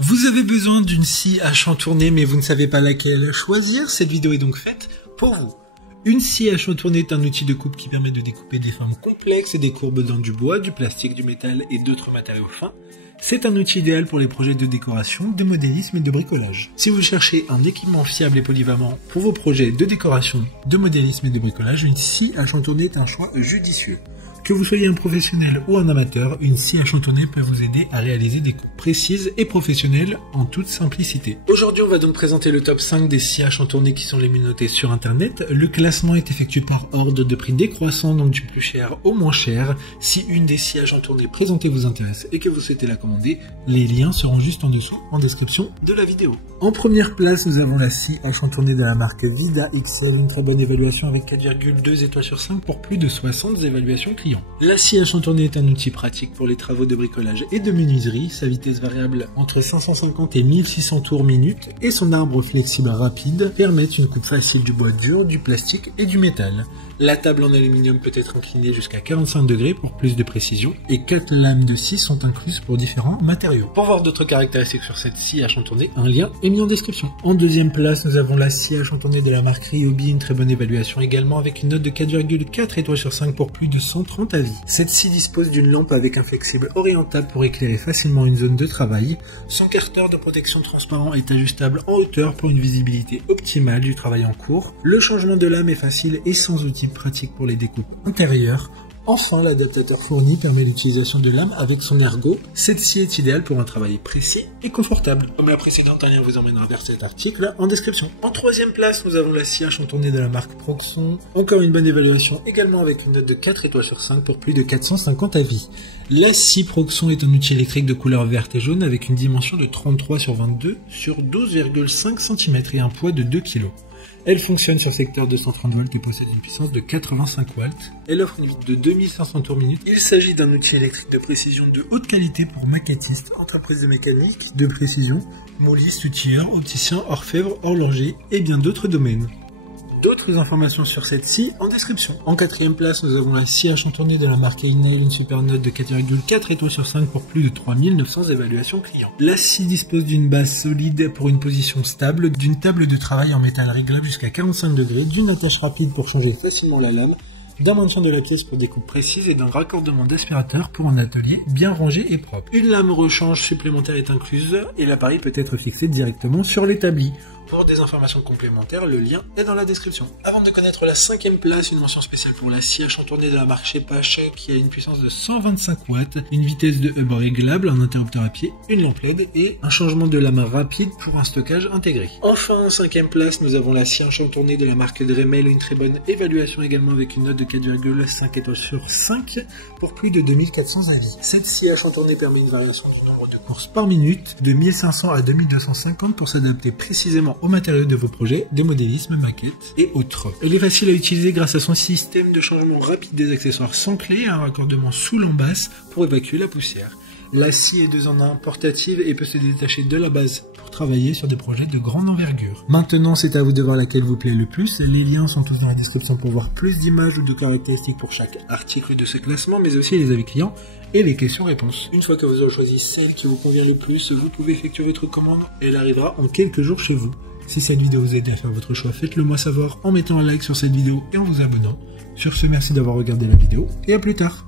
Vous avez besoin d'une scie hache en tournée mais vous ne savez pas laquelle choisir, cette vidéo est donc faite pour vous. Une scie hache en tournée est un outil de coupe qui permet de découper des formes complexes et des courbes dans du bois, du plastique, du métal et d'autres matériaux fins. C'est un outil idéal pour les projets de décoration, de modélisme et de bricolage. Si vous cherchez un équipement fiable et polyvalent pour vos projets de décoration, de modélisme et de bricolage, une scie hache en tournée est un choix judicieux. Que vous soyez un professionnel ou un amateur, une scie hache en tournée peut vous aider à réaliser des coupes précises et professionnelles en toute simplicité. Aujourd'hui, on va donc présenter le top 5 des scies haches en tournée qui sont les mieux notées sur internet. Le classement est effectué par ordre de prix décroissant, donc du plus cher au moins cher. Si une des scies haches en tournée présentées vous intéresse et que vous souhaitez la commander, les liens seront juste en dessous en description de la vidéo. En première place, nous avons la scie hache en tournée de la marque Vida XL, une très bonne évaluation avec 4,2 étoiles sur 5 pour plus de 60 évaluations clients. La scie hache en tournée est un outil pratique pour les travaux de bricolage et de menuiserie. Sa vitesse variable entre 550 et 1600 tours minute et son arbre flexible rapide permettent une coupe facile du bois dur, du plastique et du métal. La table en aluminium peut être inclinée jusqu'à 45 degrés pour plus de précision et 4 lames de scie sont incluses pour différents matériaux. Pour voir d'autres caractéristiques sur cette scie hache en tournée, un lien est mis en description. En deuxième place, nous avons la scie hache en tournée de la marque Ryobi, une très bonne évaluation également avec une note de 4,4 étoiles sur 5 pour plus de 130 avis. Cette scie dispose d'une lampe avec un flexible orientable pour éclairer facilement une zone de travail. Son carter de protection transparent est ajustable en hauteur pour une visibilité optimale du travail en cours. Le changement de lame est facile et sans outil pratique pour les découpes intérieures. Enfin, l'adaptateur fourni permet l'utilisation de lames avec son ergot. Cette scie est idéale pour un travail précis et confortable. Comme la précédente, un lien vous emmènera vers cet article en description. En troisième place, nous avons la scie hache en tournée de la marque Proxon. Encore une bonne évaluation, également avec une note de 4 étoiles sur 5 pour plus de 450 avis. La scie Proxon est un outil électrique de couleur verte et jaune avec une dimension de 33 sur 22 sur 12,5 cm et un poids de 2 kg. Elle fonctionne sur secteur 230 volts et possède une puissance de 85 watts. Elle offre une vitesse de 2500 tours minute. Il s'agit d'un outil électrique de précision de haute qualité pour maquettistes, entreprises de mécanique, de précision, moulistes, outilleurs, opticiens, orfèvres, horlogers et bien d'autres domaines. D'autres informations sur cette scie en description. En quatrième place, nous avons la scie hache en tournée de la marque Einel, une super note de 4,4 étoiles sur 5 pour plus de 3900 évaluations clients. La scie dispose d'une base solide pour une position stable, d'une table de travail en métal réglable jusqu'à 45 degrés, d'une attache rapide pour changer facilement la lame, d'un maintien de la pièce pour des coupes précises et d'un raccordement d'aspirateur pour un atelier bien rangé et propre. Une lame rechange supplémentaire est incluse et l'appareil peut être fixé directement sur l'établi. Pour des informations complémentaires, le lien est dans la description. Avant de connaître la cinquième place, une mention spéciale pour la scie hache en tournée de la marque Shepash qui a une puissance de 125 watts, une vitesse de hub réglable, un interrupteur à pied, une lampe LED et un changement de lame rapide pour un stockage intégré. Enfin, en cinquième place, nous avons la scie hache en tournée de la marque Dremel, une très bonne évaluation également avec une note de 4,5 étoiles sur 5 pour plus de 2400 avis. Cette scie hache en tournée permet une variation du nombre de courses par minute de 1500 à 2250 pour s'adapter précisément aux matériaux de vos projets, de modélisme, maquettes et autres. Elle est facile à utiliser grâce à son système de changement rapide des accessoires sans clé et un raccordement sous l'embasse pour évacuer la poussière. La scie est 2 en 1 portative et peut se détacher de la base pour travailler sur des projets de grande envergure. Maintenant, c'est à vous de voir laquelle vous plaît le plus. Les liens sont tous dans la description pour voir plus d'images ou de caractéristiques pour chaque article de ce classement, mais aussi les avis clients et les questions-réponses. Une fois que vous aurez choisi celle qui vous convient le plus, vous pouvez effectuer votre commande et elle arrivera en quelques jours chez vous. Si cette vidéo vous aide à faire votre choix, faites-le moi savoir en mettant un like sur cette vidéo et en vous abonnant. Sur ce, merci d'avoir regardé la vidéo et à plus tard.